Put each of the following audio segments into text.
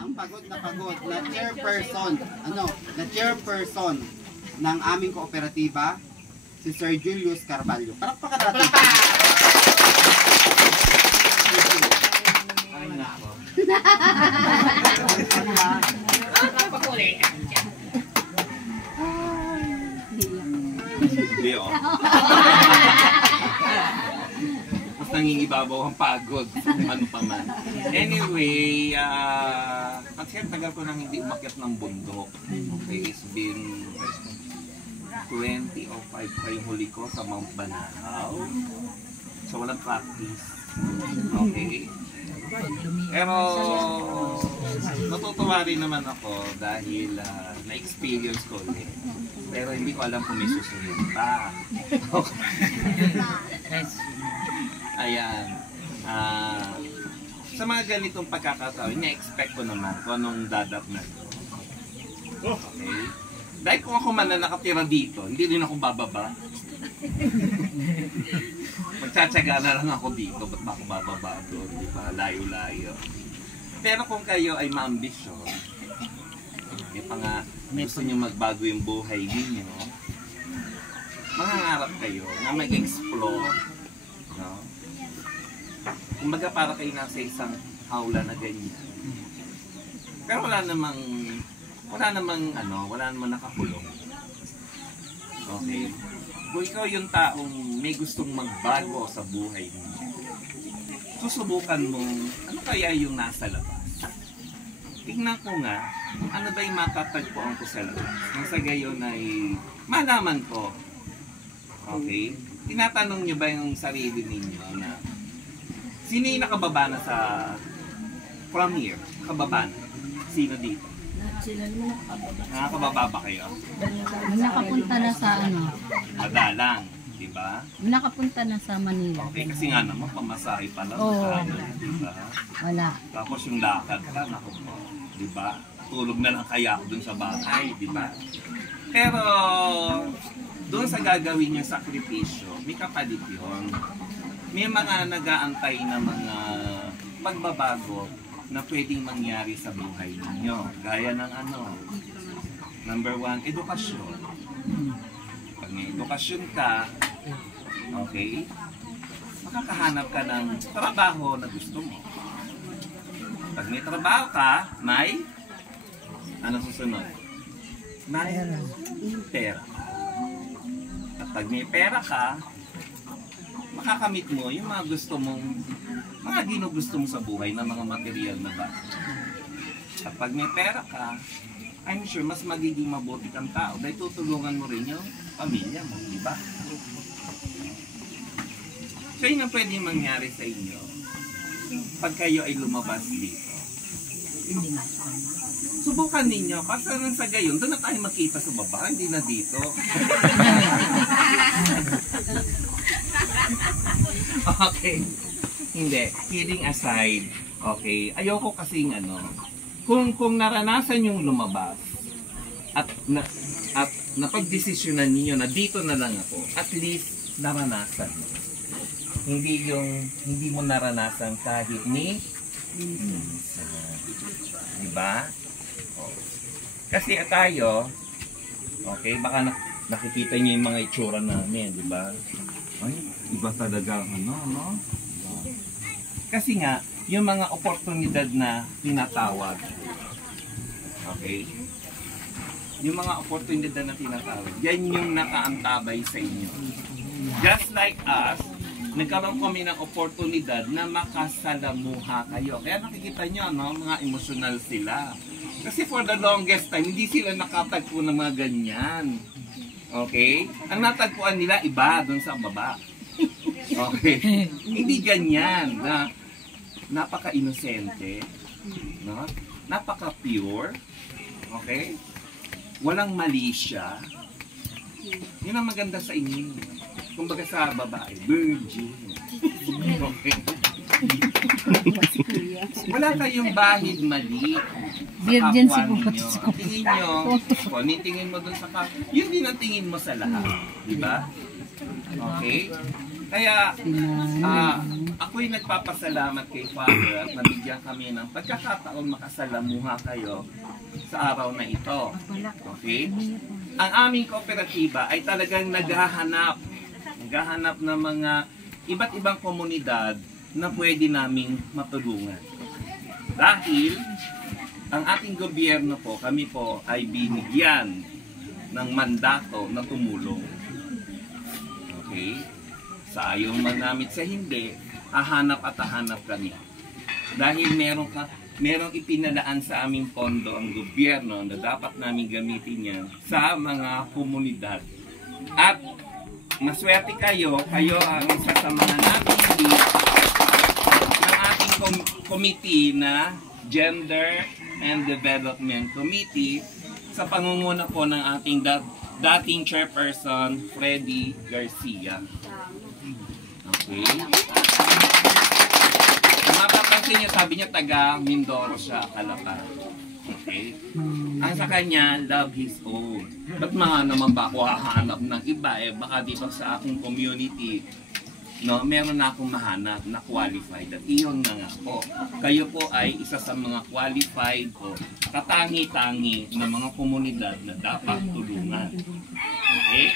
ang pagod na chairperson, na chairperson ng aming kooperatiba, si Sir Julius Carvalho. Palakpakan natin. Ay, nako. Hindi, oh. Mas nangingibabaw ang pagod. Ano pa man. Anyway, kasi tagal ko nang hindi umakyat ng bundok. Okay, it's been 20 o 5 pa yung huli ko sa Mount Banahaw. So, walang practice. Okay. Pero, natutuwa rin naman ako dahil na-experience ko ulit. Pero hindi ko alam kung may susunod pa. Ayan. Sa mga ganitong pagkakataon, na-expect ko naman kung anong dadap na ito. Okay? Dahil kung ako man na nakatira dito, hindi rin ako bababa. Magtsatsaga na lang ako dito, ba't ba ako bababa doon? Diba? Layo-layo. Pero kung kayo ay ma-ambisyon, may gusto nyo magbago yung buhay ninyo, mangangarap kayo na mag-explore. No? Kumbaga para kayo nasa isang hawla na ganyan. Pero wala namang nakakulong. Okay? Kung ikaw yung taong may gustong magbago sa buhay mo, susubukan mo, ano kaya yung nasa labas? Tingnan ko nga, ano ba yung matatagpuan ko sa labas? Nang sa gayon ay malaman ko. Okay? Tinatanong nyo ba yung sarili ninyo na sino yung nakababa na sa from here? Nakababa na? Sino dito? Nakakababa ba kayo? Nakapunta na sa Madalang, di ba? Nakapunta na sa Manila. Okay, kasi nga naman, pamasahe pa lang. Diba? Wala. Tapos yung lakad ka, naku po, di ba? Tulog na lang kaya ako dun sa bahay, di ba? Pero, doon sa gagawin yung sakripisyo, may kapalit yun. May mga nag-aantay na mga pagbabago na pwedeng mangyari sa buhay ninyo. Gaya ng number 1, edukasyon. Pag may edukasyon ka, okay, makakahanap ka ng trabaho na gusto mo. Pag may trabaho ka, may susunod? May pera. At pag may pera ka, makakamit mo yung mga gusto mong, mga ginugusto mo sa buhay na mga material na bagay. At pag may pera ka, I'm sure mas magiging mabuti kang tao dahil tutulungan mo rin yung pamilya mo, di ba? So yun ang pwedeng mangyari sa inyo pag kayo ay lumabas dito. Subukan ninyo, kasi nang sa gayon, doon na tayo makita sa baba, hindi na dito. Okay. Hindi. Kidding aside, okay, ayoko kasing kung naranasan yung lumabas at napagdesisyonan ninyo na dito na lang ako, at least naranasan mo. Hindi mo naranasan kahit ni diba? Kasi tayo, okay, baka nakikita niyo yung mga itsura namin, diba? Ay, iba talaga Kasi nga, yung mga oportunidad na tinatawag, okay? Yung mga oportunidad na tinatawag, yan yung nakaantabay sa inyo. Just like us, nagkaroon kami ng oportunidad na makasalamuha kayo. Kaya nakikita nyo, mga emosyonal sila. Kasi for the longest time, hindi sila nakatagpo ng mga ganyan. Okay? Ang natagpuan nila, iba doon sa baba. Okay? Hindi ganyan. Napaka-inosente. No? Napaka-pure. Okay? Walang mali siya. Yun ang maganda sa inyo. Kumbaga sa babae, virgin. Okay? Wala kayong bahid mali. Virgin siguro. Tingin nyo, tingin mo dun sa kapwa. Yun din ang tingin mo sa lahat. Diba? Okay? Kaya, ako'y nagpapasalamat kay Father at nabigyan kami ng pagkakataon makasalamuha kayo sa araw na ito. Okay? Ang aming kooperatiba ay talagang naghahanap ng mga iba't ibang komunidad na pwede naming matulungan. Dahil ang ating gobyerno po, kami po ay binigyan ng mandato na tumulong. Okay? Sa ayaw man namin sa hindi, hahanap at hahanap kami. Dahil merong ipinalaan sa aming pondo ang gobyerno na dapat namin gamitin yan sa mga komunidad. At maswerte kayo ang isa sa mga napili ng ating committee na Gender and Development Committee sa pangunguna po ng ating dating chairperson, Freddy Garcia. Okay. Kung mapapansin niya, sabi niya taga Mindoro siya, Calapan. Okay. Ang sa kanya, love his own. Ba't mga naman ba ako hahanap ng iba? Baka dito sa aking community, no, meron na akong mahanap na qualified. At iyon na nga po. Kayo po ay isa sa mga qualified o katangi-tangi ng mga komunidad na dapat tulungan. Okay?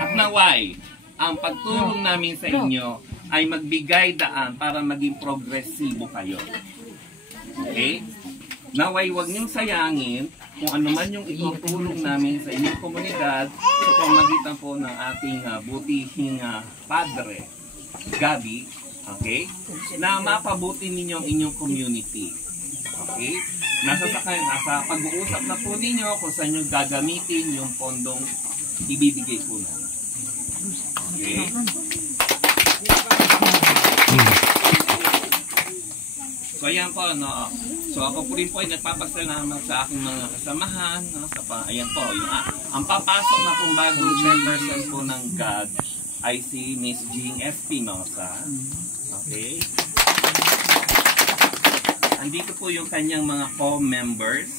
At naway, ang pagtulong namin sa inyo ay magbigay daan para maging progresibo kayo. Okay? Naway, huwag niyong sayangin kung ano man yung itutulong namin sa inyong komunidad sa pamagitan po ng ating butihing padre, Gabi, okay? Na mapabuti ninyo ang inyong community. Okay? Nasa pag-uusap na po ninyo kung saan nyo gagamitin yung pondong ibibigay po namin. Okay? So ayan po, no? So ako po rin po ay nagpapasalamat sa aking mga kasamahan, no? Ayan po, ang papasok na pong bagong chairperson po ng GAD ay si Miss Jean Espinosa. Okay? Andito po yung kanyang mga co-members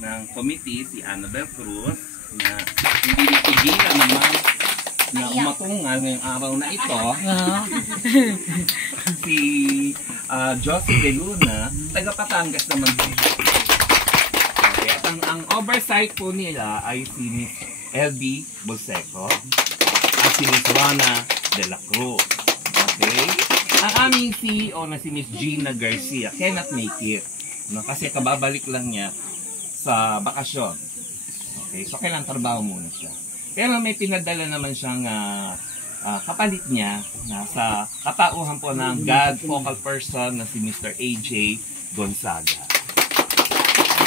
ng committee, si Annabel Cruz, na hindi natigilan naman na umatungal ngayong araw na ito. Si Josie De Luna, taga Patangas naman po. Okay, at ang oversight po nila ay si Miss LB Bolseco at si Miss Rana De La Cruz. Okay? Ang aming CEO na si Miss Gina Garcia cannot make it. No? Kasi kababalik lang niya sa bakasyon. Okay? So kailangan trabaho muna siya. Pero may pinadala naman siyang kapalit niya na sa katauhan po ng God focal person na si Mr. AJ Gonzaga.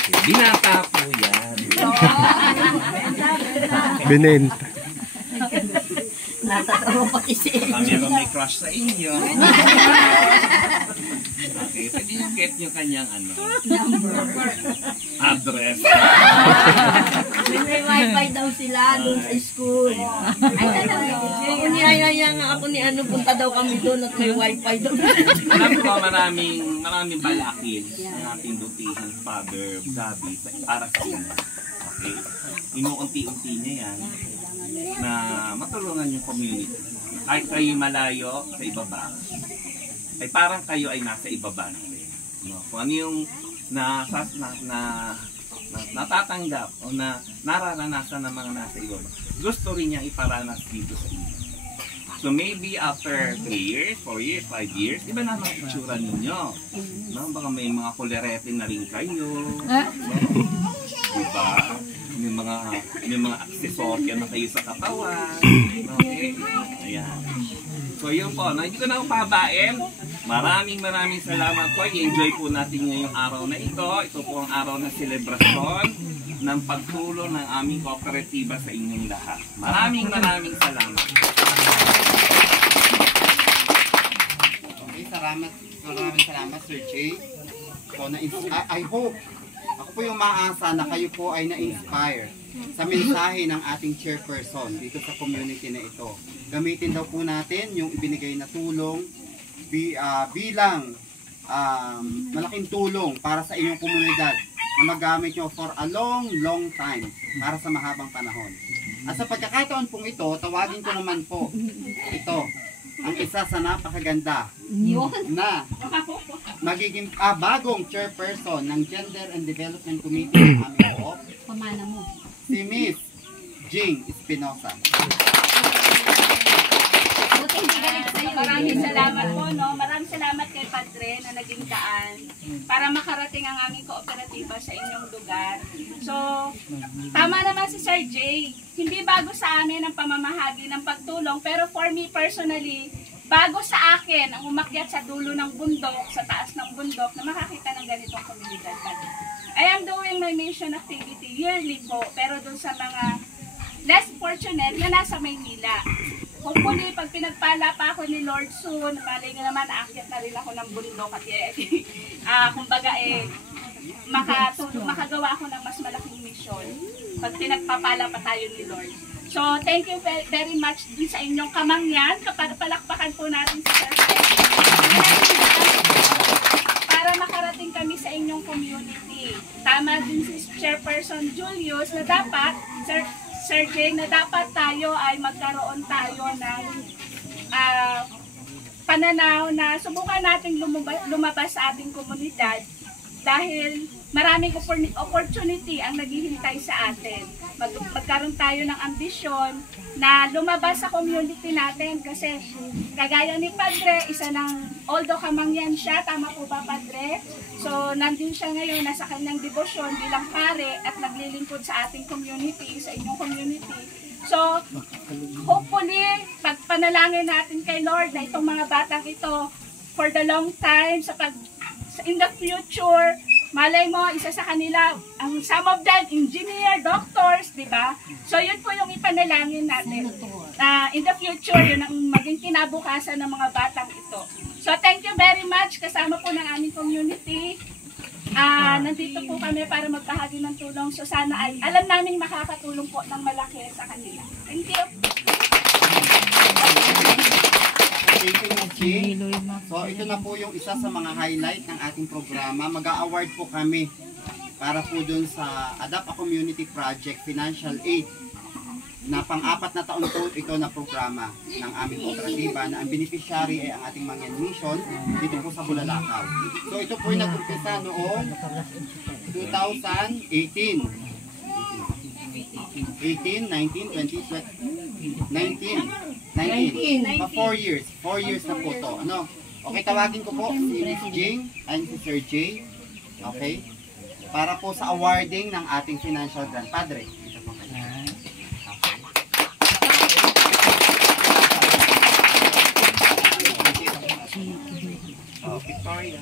Okay, binata po yan. Binenta. Natatawa pati si Meron may crush sa inyo. Okay, pwede nyo get yung kanyang address. May wifi daw sila doon sa school. Ay, talaga. Niyayaya nga ako ni punta daw kami doon at may wifi doon. Alam ko, maraming balakin ang ating butihin, Father Gabi, para sa inyo. Okay? Inuunti-unti niya yan na matulungan yung community. Kahit kayo malayo sa ibaba, ay parang kayo ay nasa ibaba na rin. No? Kung ano yung natatanggap o na nararanasan ng mga nasa ibaba, gusto rin niyang iparanas dito sa inyo. So maybe after 3 years, 4 years, 5 years, iba na ang itsura ninyo. No? Baka may mga kolerete na rin kayo. No? Diba? May mga aksesorya na kayo sa katawan. Okay? Ayan. So yun po, hindi ko na pababain. Maraming salamat po. I-enjoy po natin ngayong araw na ito. Ito po ang araw ng selebrasyon ng pagtulong ng aming kooperatiba sa inyong lahat. Maraming salamat. Okay, salamat Sir Jay. So, I hope ako po yung maasa na kayo po ay na-inspire sa mensahe ng ating chairperson dito sa community na ito. Gamitin daw po natin yung ibinigay na tulong bilang malaking tulong para sa inyong komunidad na magamit nyo for a long time para sa mahabang panahon. At sa pagkakataon pong ito, tawagin ko naman po ito ang isa sa napakaganda na magiging bagong chairperson ng Gender and Development Committee ng aming co-op, Pamana mo. si Miss Jing Espinosa. Maraming salamat po, no? Maraming salamat kay Padre na naging daan para makarating ang aming kooperatiba sa inyong lugar. So, tama naman si Sir Jay. Hindi bago sa amin ang pamamahagi ng pagtulong, pero for me personally, bago sa akin ang umakyat sa dulo ng bundok, sa taas ng bundok, na makakita ng ganitong komunidad. I am doing my mission activity yearly po, pero dun sa mga less fortunate na nasa Maynila. Hopefully, pag pinagpala pa ako ni Lord soon, malay nyo naman, aakyat na rin ako ng bundok at kumbaga makagawa ako ng mas malaking mission pag pinagpapala pa tayo ni Lord. So, thank you very much din sa inyong kamangyan. Palakpakan po natin si Sir. Para makarating kami sa inyong community. Tama din si Chairperson Julius na dapat, Sir Jay, na dapat tayo ay magkaroon tayo ng pananaw na subukan natin lumabas sa ating komunidad dahil maraming opportunity ang naghihintay sa atin. Magkaroon tayo ng ambisyon na lumabas sa community natin kasi kagaya ni Padre, isa ng, although kamangyan siya, tama po ba Padre? So, nandun siya ngayon, nasa kanyang debosyon bilang pare at naglilingkod sa ating community, sa inyong community. So, hopefully, pagpanalangin natin kay Lord na itong mga batang ito for the long time, in the future, malay mo, isa sa kanila, some of them, engineer, doctors, di ba? So, yun po yung ipanalangin natin. In the future, yun ang maging kinabukasan ng mga batang ito. So, thank you very much. Kasama po ng aming community. Nandito po kami para magbahagi ng tulong. So, sana ay alam namin makakatulong po ng malaki sa kanila. Thank you. Thank you, Miss Jing. So, ito na po yung isa sa mga highlight ng ating programa. Mag-a-award po kami para po dun sa Adapt a Community Project Financial Aid na pang-apat na taon po ito na programa ng aming kooperatiba na ang beneficiary ay ang ating Mangyan Mission dito po sa Bulalakaw. So, ito po yung nag-umpisa noong 2018. 18, 19, 20, 19. 4 years. 4 years na po to. Ano? Okay, tawagin ko po si Miss Jing and si Sir Jay. Okay? Para po sa awarding ng ating financial grant. Padre. Ito po kayo. Okay. Victoria.